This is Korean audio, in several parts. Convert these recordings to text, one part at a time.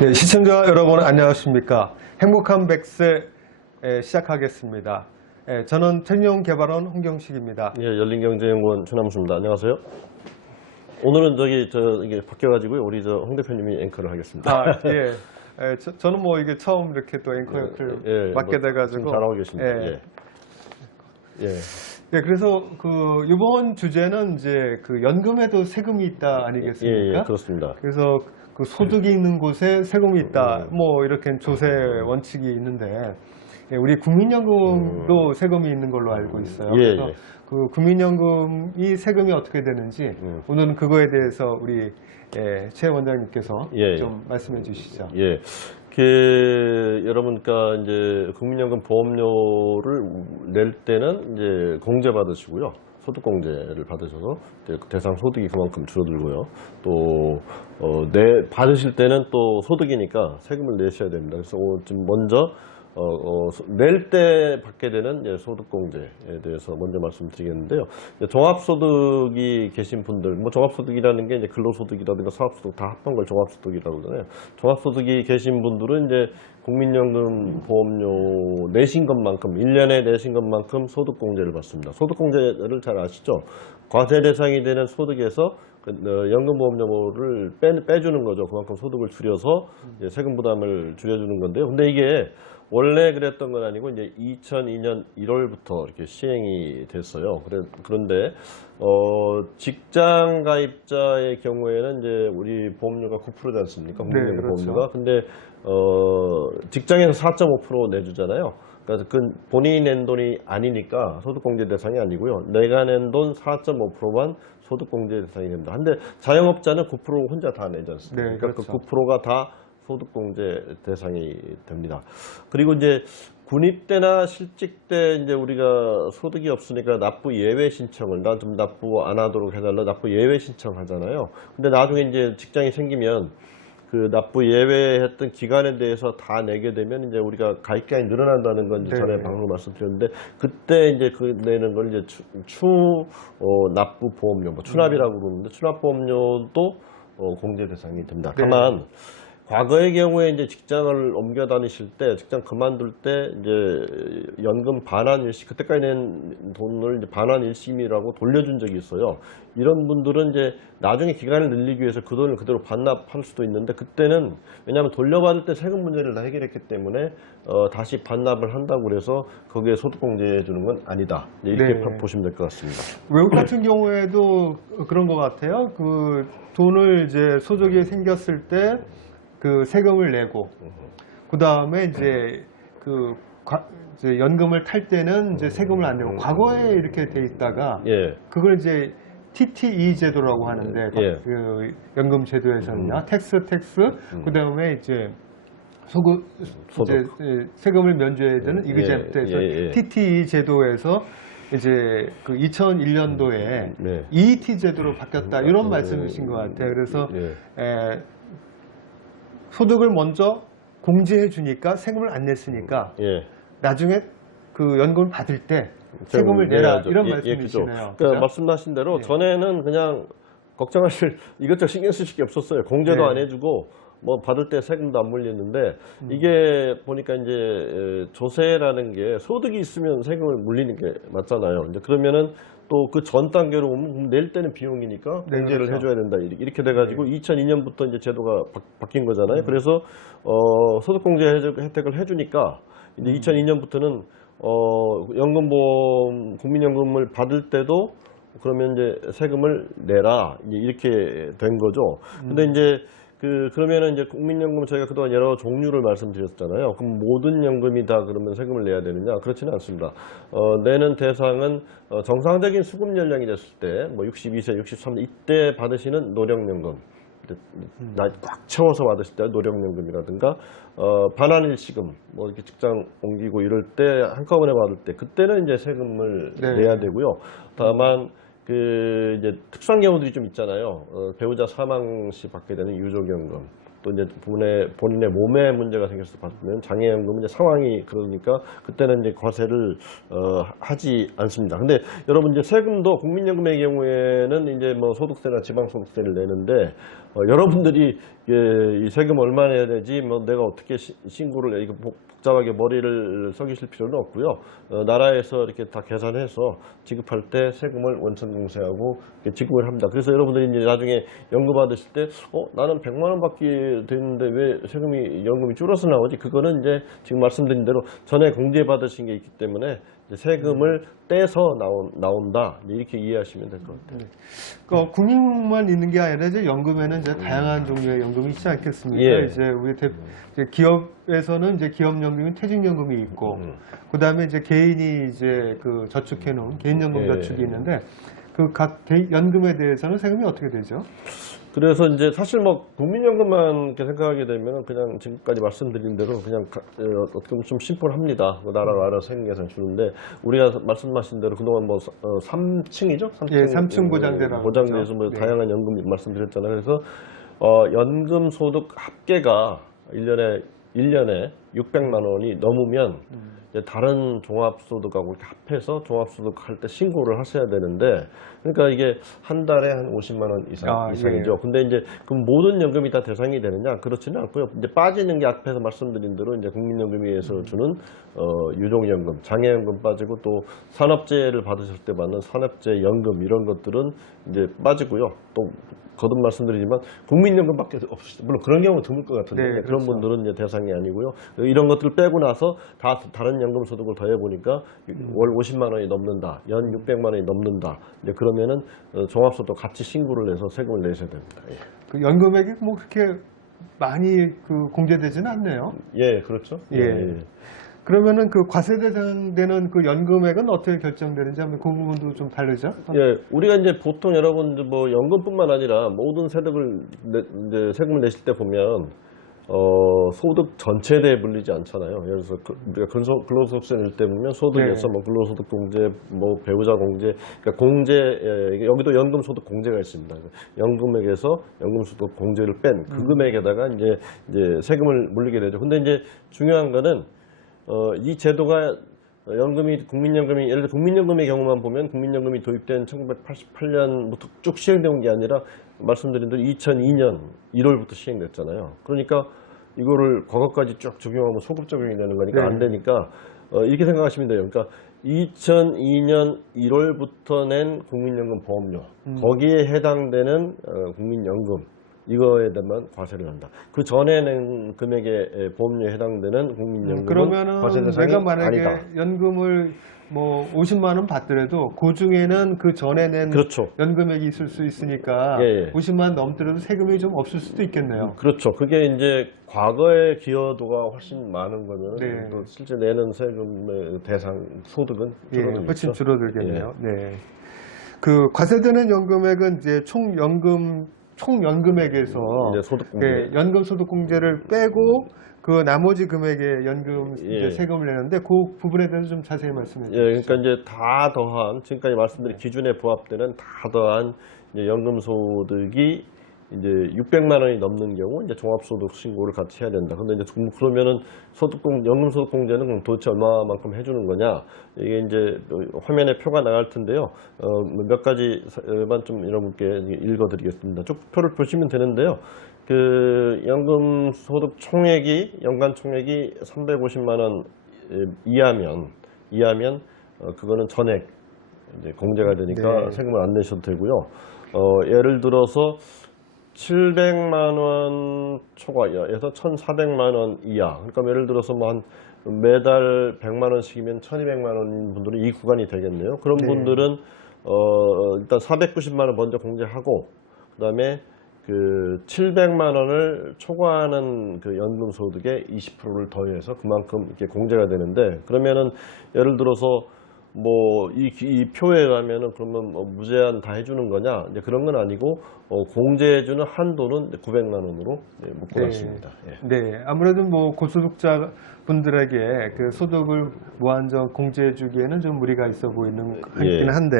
네, 시청자 여러분 안녕하십니까. 행복한 100세 시작하겠습니다. 저는 청년개발원 홍경식입니다. 예, 열린경제연구원 최남수입니다. 안녕하세요. 오늘은 이게 바뀌어가지고요. 우리 홍 대표님이 앵커를 하겠습니다. 저는 뭐 이게 처음 이렇게 또 앵커 역할을 맡게 돼가지고 잘하고 계십니다. 그래서 이번 주제는 이제 연금에도 세금이 있다 아니겠습니까? 예, 그렇습니다. 그래서 소득이 있는 곳에 세금이 있다, 뭐 이렇게 조세 원칙이 있는데, 우리 국민연금도 세금이 있는 걸로 알고 있어요. 그래서 국민연금이 세금이 어떻게 되는지 오늘은 그거에 대해서 우리 최 원장님께서 좀 말씀해 주시죠. 여러분과 이제 국민연금 보험료를 낼 때는 이제 공제 받으시고요. 소득공제를 받으셔서 대상 소득이 그만큼 줄어들고요. 또 받으실 때는 또 소득이니까 세금을 내셔야 됩니다. 그래서 지금 먼저 낼 때 받게 되는 소득공제에 대해서 먼저 말씀드리겠는데요. 종합소득이 계신 분들, 뭐 종합소득이라는 게 이제 근로소득이라든가 사업소득 다 합한 걸 종합소득이라고 그러잖아요. 종합소득이 계신 분들은 이제 국민연금 보험료 내신 것만큼, 1년에 내신 것만큼 소득공제를 받습니다. 소득공제를 잘 아시죠? 과세 대상이 되는 소득에서 연금보험료를 빼주는 거죠. 그만큼 소득을 줄여서 세금 부담을 줄여주는 건데요. 근데 이게 원래 그랬던 건 아니고 이제 2002년 1월부터 이렇게 시행이 됐어요. 그런데 직장 가입자의 경우에는 이제 우리 보험료가 9%지 않습니까? 국민연금 그렇죠. 보험료가. 근데 직장에서 4.5% 내주잖아요. 그래서 본인이 낸 돈이 아니니까 소득공제 대상이 아니고요. 내가 낸 돈 4.5%만 소득공제 대상이 됩니다. 근데 자영업자는 9% 혼자 다 내지 않습니까? 그러니까 그 9%가 다 소득공제 대상이 됩니다. 그리고 이제 군입 때나 실직 때 이제 우리가 소득이 없으니까 납부 예외 신청을 나 좀 납부 안 하도록 해달라 납부 예외 신청하잖아요. 근데 나중에 이제 직장이 생기면 그 납부 예외했던 기간에 대해서 다 내게 되면 이제 우리가 가입기간이 늘어난다는 건 이제 전에 방금 말씀드렸는데 그때 이제 내는 걸 이제 납부 보험료, 뭐 추납이라고 그러는데 추납 보험료도 공제 대상이 됩니다. 다만 과거의 경우에 이제 직장을 옮겨 다니실 때, 직장 그만둘 때 이제 연금 반환 일시, 그때까지 낸 돈을 이제 반환 일심이라고 돌려준 적이 있어요. 이런 분들은 이제 나중에 기간을 늘리기 위해서 그 돈을 그대로 반납할 수도 있는데 그때는 왜냐하면 돌려받을 때 세금 문제를 다 해결했기 때문에 다시 반납을 한다고 그래서 거기에 소득공제해 주는 건 아니다. 이렇게 보시면 될 것 같습니다. 외국 같은 경우에도 그런 것 같아요. 그 돈을 이제 소득이 생겼을 때 그 세금을 내고 그 다음에 이제 이제 연금을 탈 때는 이제 세금을 안 내고 과거에 이렇게 돼 있다가 그걸 이제 TTE 제도라고 하는데 그 연금 제도에서는요. 텍스 그 다음에 이제 이제 세금을 면제해야 되는 이그잼프트에서 TTE 제도에서 이제 그 2001년도에 EET 제도로 바뀌었다 이런 말씀이신 것 같아요. 그래서 소득을 먼저 공제해 주니까 세금을 안 냈으니까 나중에 그 연금을 받을 때 세금을 내라 이런 말씀이시네요. 그러니까 말씀하신 대로 전에는 그냥 걱정하실 이것저것 신경 쓰실 게 없었어요. 공제도 안 해주고 뭐 받을 때 세금도 안 물리는데 이게 보니까 이제 조세라는 게 소득이 있으면 세금을 물리는 게 맞잖아요. 이제 그러면은 또 그 전 단계로 오면 낼 때는 비용이니까 공제를 해줘야 된다 이렇게 돼가지고 2002년부터 이제 제도가 바뀐 거잖아요. 그래서 소득공제 혜택을 해주니까 이제 2002년부터는 연금보험 국민연금을 받을 때도 그러면 이제 세금을 내라 이렇게 된 거죠. 근데 이제 그러면은 이제 국민연금 저희가 그동안 여러 종류를 말씀드렸잖아요. 그럼 모든 연금이 다 그러면 세금을 내야 되느냐? 그렇지는 않습니다. 내는 대상은 정상적인 수급 연령이 됐을 때, 뭐 62세, 63세 이때 받으시는 노령연금, 나이 꽉 채워서 받으실 때 노령연금이라든가 반환일시금, 뭐 이렇게 직장 옮기고 이럴 때 한꺼번에 받을 때 그때는 이제 세금을 내야 되고요. 다만 이제 특수한 경우들이 좀 있잖아요. 배우자 사망 시 받게 되는 유족연금, 또 이제 본인의 몸에 문제가 생겼을 때 받으면 장애연금은 이제 상황이 그러니까 그때는 이제 과세를 하지 않습니다. 근데 여러분 이제 세금도 국민연금의 경우에는 이제 뭐 소득세나 지방소득세를 내는데 여러분들이 이 세금 얼마 내야 되지 뭐 내가 어떻게 신고를 해 이거 복잡하게 머리를썩이실 필요는 없고요. 나라에서 이렇게 다 계산해서 지급할 때 세금을 원천공제하고 지급을 합니다. 그래서 여러분들이 이제 나중에 연금 받으실 때 나는 100만 원밖에 되는데 왜 연금이 줄어서 나오지? 그거는 이제 지금 말씀드린 대로 전에 공제 받으신 게 있기 때문에 세금을 떼서 나온다 이렇게 이해하시면 될 것 같아요. 네. 국민만 있는 게 아니라 이제 연금에는 이제 다양한 종류의 연금이 있지 않겠습니까? 예. 이제 우리 이제 기업에서는 이제 기업연금이 퇴직연금이 있고, 그 다음에 이제 개인이 이제 그 저축해 놓은 개인연금 예. 저축이 있는데 그 각 연금에 대해서는 세금이 어떻게 되죠? 그래서 이제 사실 뭐 국민연금만 이렇게 생각하게 되면 그냥 지금까지 말씀드린 대로 그냥 어떻게 보면 좀 심플합니다. 나라가 알아서 세금 계산 주는데 우리가 말씀하신 대로 그동안 뭐 3층이죠? 3층, 예, 3층 보장대라고 보장대에서 뭐 네. 다양한 연금 말씀드렸잖아요. 그래서 연금 소득 합계가 1년에 600만 원이 넘으면 이제 다른 종합소득하고 이렇게 합해서 종합소득 할 때 신고를 하셔야 되는데 그러니까 이게 한 달에 한 50만 원 이상이죠. 예. 근데 이제 그럼 모든 연금이 다 대상이 되느냐? 그렇지는 않고요. 이제 빠지는 게 앞에서 말씀드린 대로 이제 국민연금위에서 주는 유종연금, 장애연금 빠지고 또 산업재해를 받으실 때 받는 산업재해 연금 이런 것들은 이제 빠지고요. 또 거듭 말씀드리지만 국민연금밖에 없으시죠. 물론 그런 경우는 드물 것 같은데 네, 그런 그렇죠. 분들은 이제 대상이 아니고요. 이런 것들을 빼고 나서 다른 연금 소득을 더해 보니까 월 50만 원이 넘는다, 연 600만 원이 넘는다. 이제 그러면은 종합소득 같이 신고를 해서 세금을 내셔야 됩니다. 예. 그 연금액이 뭐 그렇게 많이 그 공제되지는 않네요. 예, 그렇죠. 예. 그러면은 그 과세 대상되는 그 연금액은 어떻게 결정되는지 한번 그 부분도 좀 다르죠? 예, 우리가 이제 보통 여러분 뭐 연금뿐만 아니라 모든 세금을 이제 세금을 내실 때 보면 소득 전체에 대해 물리지 않잖아요. 예를 들어서 우리가 근로소득세 낼 때 보면 소득에서 네. 뭐 근로소득 공제, 뭐 배우자 공제, 그러니까 여기도 연금 소득 공제가 있습니다. 연금액에서 연금 소득 공제를 뺀 그 금액에다가 이제 세금을 물리게 되죠. 근데 이제 중요한 거는 이 제도가 국민연금이 예를 들어 국민연금의 경우만 보면 국민연금이 도입된 1988년부터 쭉 시행되는 게 아니라 말씀드린 대로 2002년 1월부터 시행됐잖아요. 그러니까 이거를 과거까지 쭉 적용하면 소급 적용이 되는 거니까 네. 안 되니까 이렇게 생각하시면 돼요. 그러니까 2002년 1월부터 낸 국민연금 보험료 거기에 해당되는 국민연금 이거에 대한 과세를 한다. 그 전에 낸 금액의 보험료에 해당되는 국민연금은 그러면은 과세 대상이 내가 만약에 아니다. 연금을 뭐 50만 원 받더라도 그 중에는 그 전에 낸 그렇죠. 연금액이 있을 수 있으니까 예. 50만 원 넘더라도 세금이 좀 없을 수도 있겠네요. 그렇죠. 그게 이제 과거의 기여도가 훨씬 많은 거면 네. 또 실제 내는 세금의 대상 소득은 예, 줄어들겠죠. 훨씬 줄어들겠네요. 네. 그 과세되는 연금액은 이제 총 연금액에서 이제 소득공제. 예, 연금 소득 공제를 빼고 그 나머지 금액의 연금 예. 이제 세금을 내는데 그 부분에 대해서 좀 자세히 말씀해 주시죠. 예, 그러니까 이제 다 더한 지금까지 말씀드린 기준에 부합되는 다 더한 이제 연금 소득이 이제 600만 원이 넘는 경우 이제 종합소득 신고를 같이 해야 된다. 근데 이제 그러면은 연금 소득 공제는 그럼 도대체 얼마만큼 해주는 거냐? 이게 이제 화면에 표가 나갈 텐데요. 몇 가지만 좀 여러분께 읽어드리겠습니다. 쭉 표를 보시면 되는데요. 그 연금 소득 총액이 연간 총액이 350만 원 이하면 그거는 전액 이제 공제가 되니까 네. 세금을 안 내셔도 되고요. 예를 들어서 700만 원 초과에서 1,400만 원 이하. 그러니까 예를 들어서 뭐 한 매달 100만 원씩이면 1,200만 원인 분들은 이 구간이 되겠네요. 그런 네. 분들은 일단 490만 원 먼저 공제하고 그다음에 그 700만 원을 초과하는 그 연금 소득의 20%를 더해서 그만큼 이렇게 공제가 되는데 그러면은 예를 들어서 이 표에 가면은 그러면 뭐 무제한 다 해주는 거냐? 이제 그런 건 아니고 공제해주는 한도는 900만 원으로 묶어놨습니다. 예. 네, 아무래도 뭐 고소득자 분들에게 그 소득을 무한정 공제해주기에는 좀 무리가 있어 보이는 예. 한데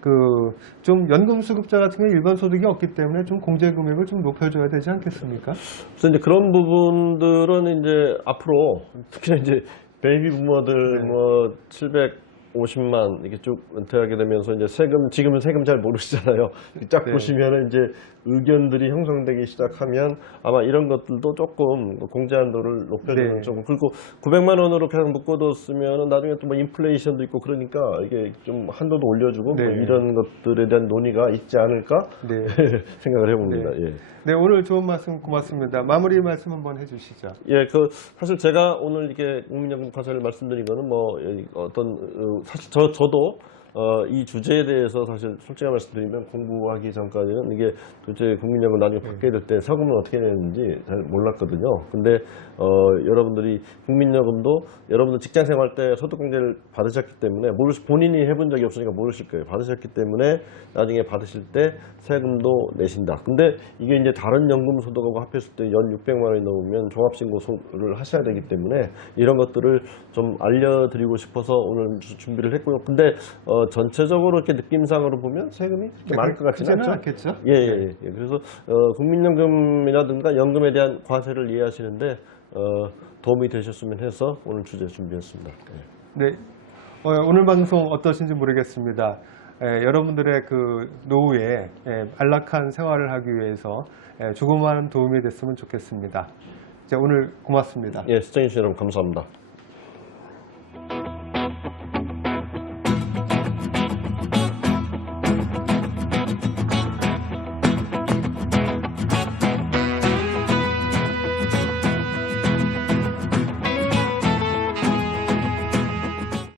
그 좀 연금 수급자 같은 경우 일반 소득이 없기 때문에 좀 공제 금액을 좀 높여줘야 되지 않겠습니까? 그래서 이제 그런 부분들은 이제 앞으로 특히나 이제 베이비 부모들 네. 뭐 750만 이렇게 쭉 은퇴하게 되면서 이제 지금은 세금 잘 모르시잖아요. 쫙 네. 보시면은 이제 의견들이 형성되기 시작하면 아마 이런 것들도 조금 공제 한도를 높여주는 네. 조금 그리고 900만 원으로 그냥 묶어뒀으면은 나중에 또 뭐 인플레이션도 있고 그러니까 이게 좀 한도도 올려주고 뭐 네. 이런 것들에 대한 논의가 있지 않을까 네. 생각을 해봅니다. 네. 예. 네, 오늘 좋은 말씀 고맙습니다. 마무리 말씀 한번 해주시죠. 예, 사실 제가 오늘 이렇게 국민연금 과세를 말씀드린 거는 사실 저도 이 주제에 대해서 사실 솔직히 말씀드리면 공부하기 전까지는 이게 도대체 국민연금 나중에 받게 될 때 세금은 어떻게 내는지 잘 몰랐거든요. 근데 여러분들이 국민연금도 여러분들 직장 생활 때 소득공제를 받으셨기 때문에 본인이 해본 적이 없으니까 모르실 거예요. 받으셨기 때문에 나중에 받으실 때 세금도 내신다. 근데 이게 이제 다른 연금 소득하고 합했을 때 연 600만 원이 넘으면 종합신고를 하셔야 되기 때문에 이런 것들을 좀 알려드리고 싶어서 오늘 준비를 했고요. 근데 전체적으로 이렇게 느낌상으로 보면 세금이 그렇게 많을 것 같지는 그렇지는 않죠. 않겠죠? 예. 그래서 국민연금이라든가 연금에 대한 과세를 이해하시는데 도움이 되셨으면 해서 오늘 주제 준비했습니다. 네, 오늘 방송 어떠신지 모르겠습니다. 여러분들의 그 노후에 안락한 생활을 하기 위해서 조그마한 도움이 됐으면 좋겠습니다. 오늘 고맙습니다. 예, 시청해주신 여러분 감사합니다.